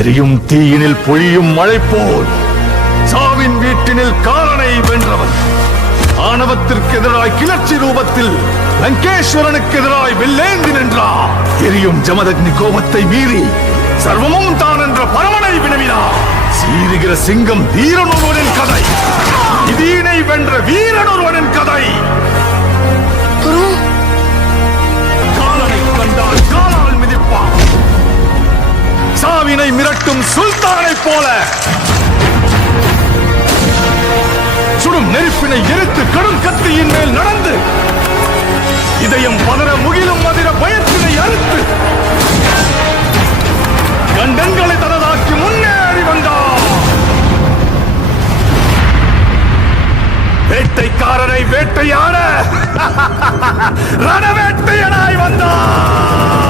எரியும் தீயினில் பொழியும் மழை போல். சாவின் வீட்டினில் காலனை வென்றவன். ஆணவத்திற்கு எதிராய் கிளர்ச்சி ரூபத்தில் லங்கேஸ்வரனுக்கு எதிராய் வெள்ளேந்தி நின்றார் எரியும் ஜமதக்னி கோபத்தை மீறி சர்வமும் தான் என்ற பரமனை வினவினார் சீறுகிற சிங்கம் வீரன் ஒருவனின் கதை. இதீனை வென்ற வீரன் ஒருவனின் கதை. சாவினை மிரட்டும் சுல்தானைப் போல. சுடும் நெருப்பினை எரித்து கடும் கத்தியின் மேல் நடந்து. இதயம் பதற முகிலும் மதிர பயத்தினை அறுத்து. கண்டங்களை தனதாக்கி முன்னேறி வந்தார் வேட்டைக்காரரை வேட்டையாட. ரணவேட்டையனாய் வந்தார்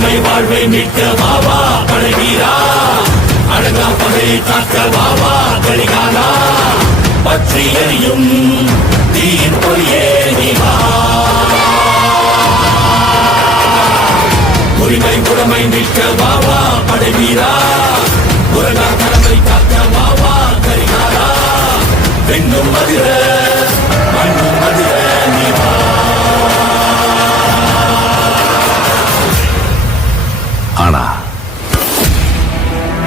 அடிமை வாழ்வை மீட்க பாபா பழகிறா அழகா பகையை காக்க பாபா கலிகாலா. பற்றி எறியும் தீயின் பொறியே நீ உரிமை உடமை மீட்க பாபா படைவீரா உலகா கடமை காக்க பாபா கரிகாலா பெண்ணும் மதுரை.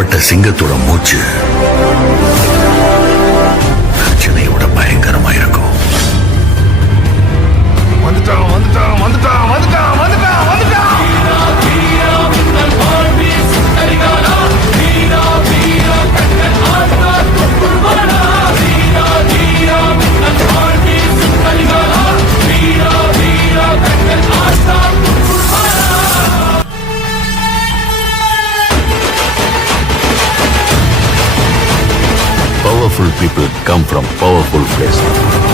காயப்பட்ட சிங்கத்தோட மூச்சு. Powerful people come from powerful places.